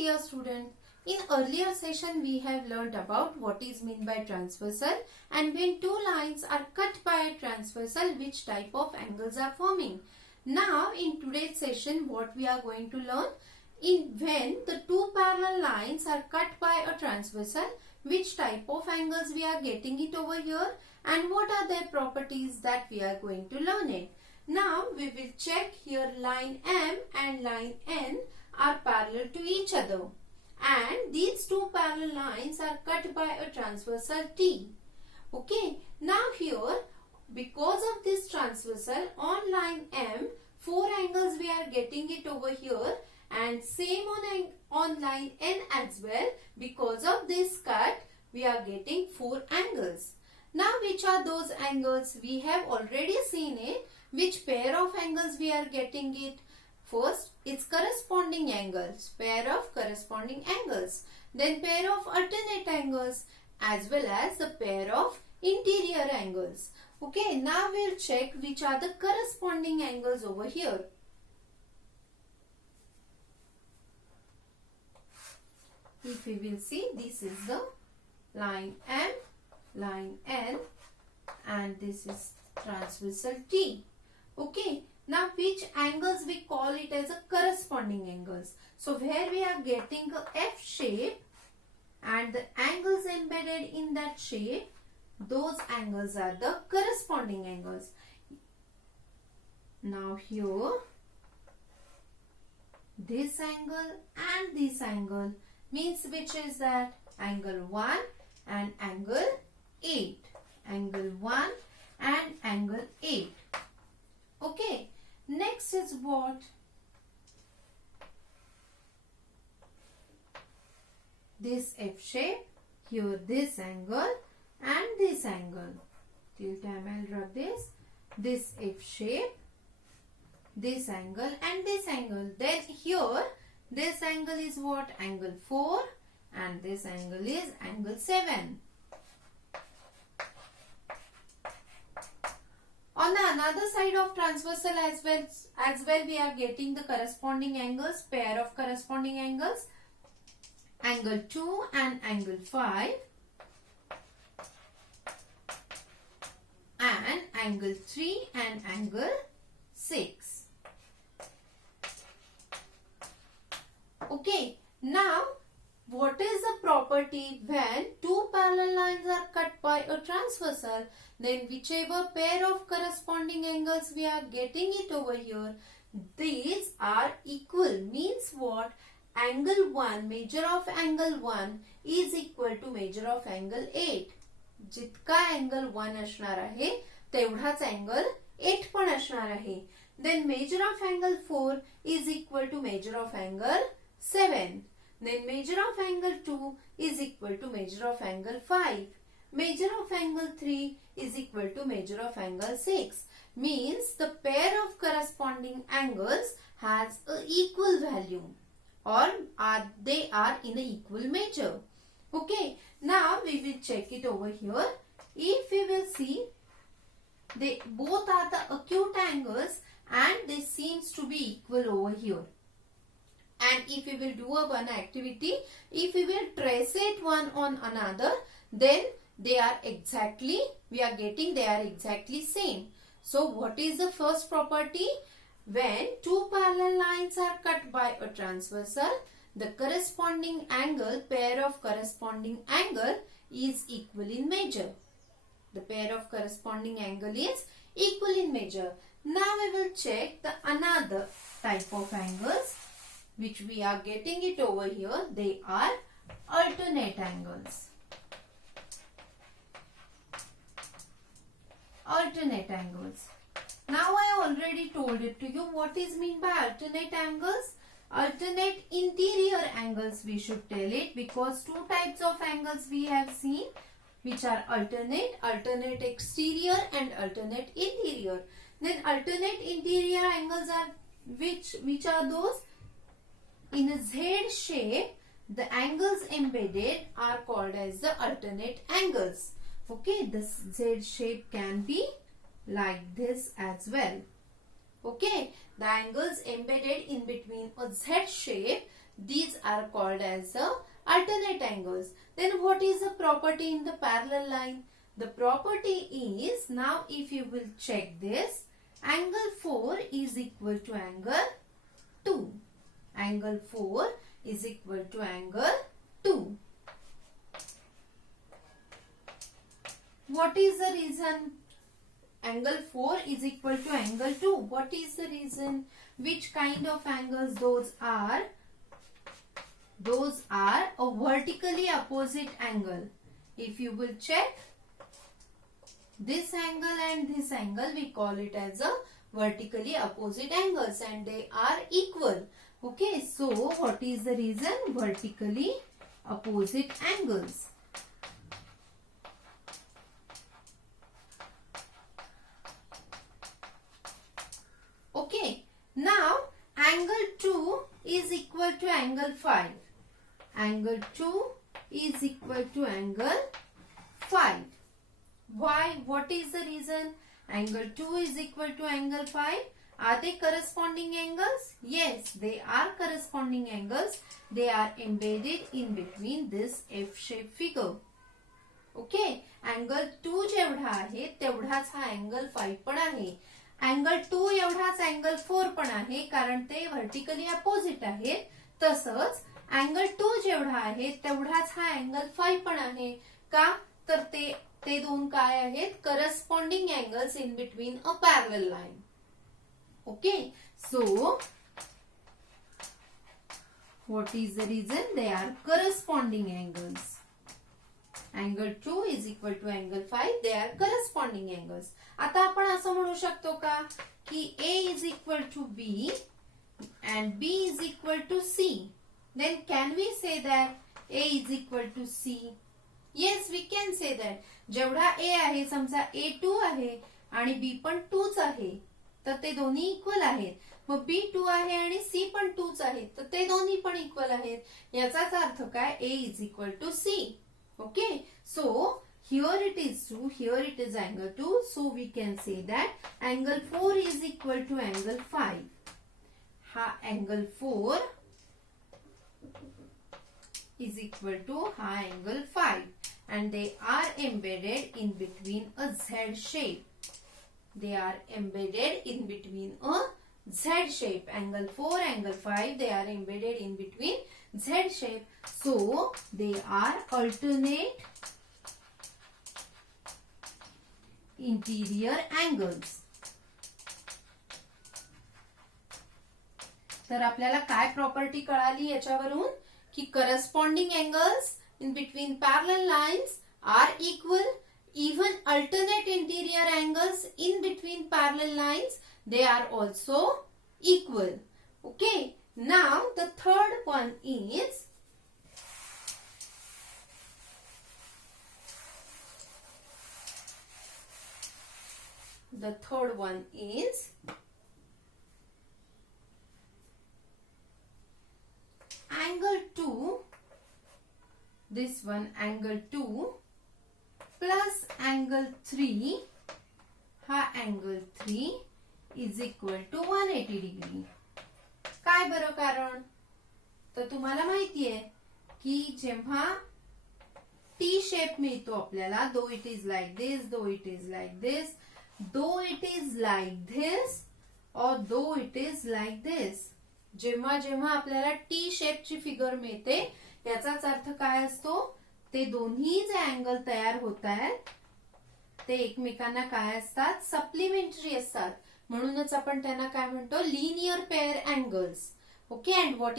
dear students, in earlier session we have learnt about what is meant by transversal, and when two lines are cut by a transversal, which type of angles are forming. Now in today's session what we are going to learn, in when the two parallel lines are cut by a transversal, which type of angles we are getting it over here, and what are their properties that we are going to learn it. Now we will check here. Line M and line N are parallel to each other, and these two parallel lines are cut by a transversal T. Okay, now here because of this transversal on line M, four angles we are getting it over here, and same on line N as well. Because of this cut we are getting four angles. Now which are those angles? We have already seen it. Which pair of angles we are getting it? First, it's corresponding angles, pair of corresponding angles. Then pair of alternate angles, as well as the pair of interior angles. Okay, now we'll check which are the corresponding angles over here. If we will see, this is the line M, line N, and this is transversal T. Okay, now which angles we call it as a corresponding angles? So where we are getting a F shape and the angles embedded in that shape, those angles are the corresponding angles. Now here, this angle and this angle means which is that? Angle 1 and angle 8. Angle 1 and angle 8. Okay, next is what? This F shape, here this angle and this angle. Till time I'll rub this F shape, this angle and this angle. Then here this angle is what? Angle 4, and this angle is angle 7. On the another side of transversal as well we are getting the corresponding angles, pair of corresponding angles, angle 2 and angle 5, and angle 3 and angle 6. Okay, now what is the property when two parallel lines are cut by a transversal? Then whichever pair of corresponding angles we are getting it over here, these are equal. Means what? Angle 1, measure of angle 1 is equal to measure of angle 8. जितका angle 1 असणार आहे तेवढाच angle 8 पण असणार आहे. Then measure of angle 4 is equal to measure of angle 7. Then measure of angle 2 is equal to measure of angle 5. Measure of angle 3 is equal to measure of angle 6. Means the pair of corresponding angles has a equal value, or they are in a equal measure. Okay, now we will check it over here. If we will see, they both are the acute angles and they seems to be equal over here. And if we will do one activity, if we will trace it one on another, then they are exactly, we are getting they are exactly same. So what is the first property? When two parallel lines are cut by a transversal, the corresponding angle, pair of corresponding angle is equal in measure. The pair of corresponding angle is equal in measure. Now we will check the another type of angles which we are getting it over here. They are alternate angles. Alternate angles. Now I already told it to you what is meant by alternate angles. Alternate interior angles we should tell it, because two types of angles we have seen which are alternate exterior and alternate interior. Then alternate interior angles are which are those? In a Z shape, the angles embedded are called as the alternate angles. Okay, this Z shape can be like this as well. Okay, the angles embedded in between a Z shape, These are called as the alternate angles. Then what is the property in the parallel line? The property is, now if you will check this, angle 4 is equal to angle 2. Angle 4 is equal to angle 2. What is the reason? Angle 4 is equal to angle 2. What is the reason? Which kind of angles those are? Those are a vertically opposite angle. If you will check this angle and this angle, we call it as a vertically opposite angles and they are equal. Okay, so what is the reason? Vertically opposite angles. Okay, now angle 2 is equal to angle 5. Angle 2 is equal to angle 5. Why? What is the reason? Angle 2 is equal to angle 5. Are they corresponding angles? Yes, they are corresponding angles. They are embedded in between this F-shaped figure. Okay, angle 2 जेवढा आहे तेवढाच हा angle 5 पण आहे. Angle 2 एवढाच angle 4 पण आहे कारण ते vertically opposite आहेत. तसंच angle 2 जेवढा आहे तेवढाच हा angle 5 पण आहे. का? तर ते दोन काय आहेत? Corresponding angles in between a parallel line. Okay, so what is the reason? They are corresponding angles. Angle 2 is equal to angle 5. They are corresponding angles. आता आपण असं म्हणू शकतो का की A is equal to B and B is equal to C. Then can we say that A is equal to C? Yes, we can say that. जेवढा A आहे समजा A2 आहे आणि B पण 2च आहे तर ते दोन्ही इक्वल आहेत. मग B 2 आहे आणि C पण 2च आहे तर ते दोन्ही पण इक्वल आहेत. याचाच अर्थ काय? A is equal to C. Okay, so here it is 2, here it is angle 2. So we can say that angle 4 is equal to angle 5. Ha, angle 4 is equal to ha angle 5 and they are embedded in between a Z shape. They are embedded in between a Z shape. Angle 4, angle 5, they are embedded in between Z shape. So they are alternate interior angles. तर आपल्याला काय property कळाली याच्यावरून की corresponding angles in between parallel lines are equal. Even alternate interior angles in between parallel lines, they are also equal. Okay, now the third one is angle 2. This one angle 2 plus angle 3, हा angle 3 is equal to 180 degree. काय बरं कारण? तर तुम्हाला माहितीये की जेव्हा T shape मिळतो आपल्याला, though it is like this, though it is like this, though it is like this or though it is like this, जेव्हा जेव्हा आपल्याला T shape ची फिगर मिळते याचाच अर्थ काय असतो? ते दोन्ही जे अँगल तयार होत आहेत ते एकमेकांना काय असतात? सप्लिमेंटरी असतात. म्हणूनच आपण त्यांना काय म्हणतो? Linear pair angles. Okay, and what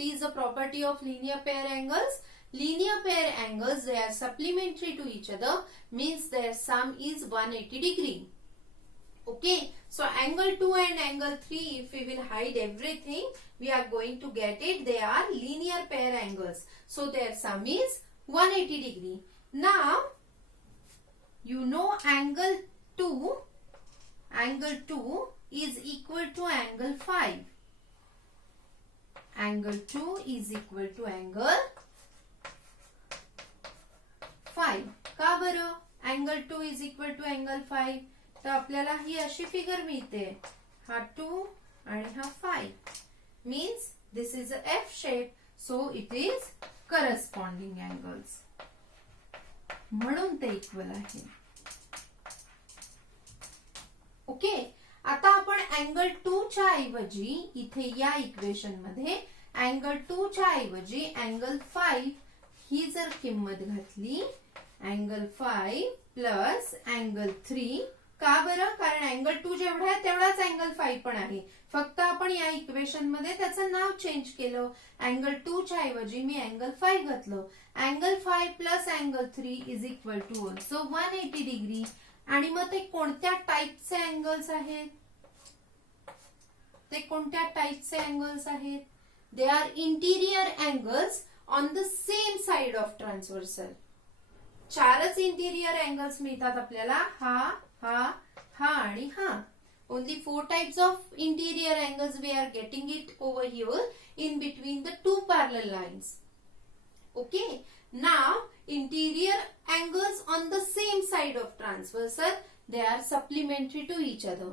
is the property of linear pair angles? Linear pair angles, they are supplementary to each other, means their sum is 180 degree. Okay, so angle 2 and angle 3, if we will hide everything, we are going to get it. They are linear pair angles. So their sum is 180 degree. Now, you know angle 2 is equal to angle 5. Angle 2 is equal to angle 5. का बरं? Angle 2 is equal to angle 5. तर आपल्याला ही अशी figure मिळते. हा 2 आणि हा 5. Means This is a F shape, so it is corresponding angles. म्हणून ते इक्वल आहे. ओके, आता आपण अँगल 2 च्या ऐवजी इथे या इक्वेशन मध्ये अँगल 2 च्या ऐवजी अँगल 5 ही जर किंमत घातली, अँगल 5 प्लस अँगल 3. का बरं? कारण अँगल 2 जेवढा आहे तेवढाच अँगल 5 पण आहे, फक्त आपण या इक्वेशन मध्ये त्याचं नाव चेंज केलं. अँगल 2 च्या ऐवजी मी अँगल 5 घातलं. Angle 5 plus angle 3 is equal to also 180 degree. आणि मग ते कोणत्या टाईपचे अँगल्स आहेत? ते कोणत्या टाईपचे अँगल्स आहेत? They are interior angles on the same side of transversal. 4च इंटिरियर अँगल्स मिळतात आपल्याला, हा, हा, हा आणि हा. Only 4 types of interior angles we are getting it over here in between the two parallel lines. Okay. Now interior angles on the same side of transversal, they are supplementary to each other.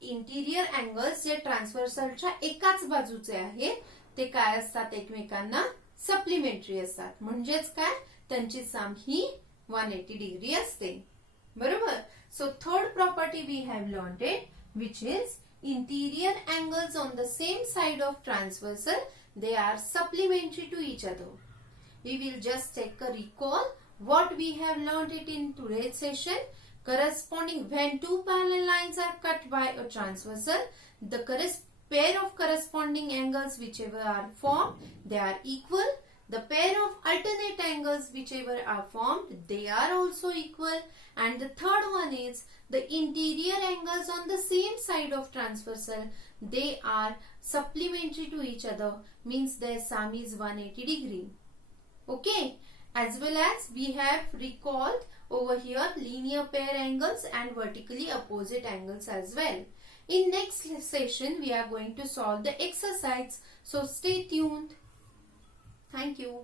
Interior angles जे ट्रान्सव्हर्सलच्या एकाच बाजूचे आहेत ते काय असतात? एकमेकांना supplementary असतात. म्हणजेच काय? त्यांची साम ही 180 डिग्री असते. बरोबर. So third property we have learned it, which is interior angles on the same side of transversal, they are supplementary to each other. We will just take a recall what we have learned it in today's session. Corresponding when two parallel lines are cut by a transversal, the pair of corresponding angles whichever are formed, they are equal. The pair of alternate angles whichever are formed, they are also equal. And the third one is the interior angles on the same side of transversal, they are supplementary to each other, means their sum is 180 degree. Okay, as well as we have recalled over here linear pair angles and vertically opposite angles as well. In next session we are going to solve the exercise, so stay tuned. Thank you.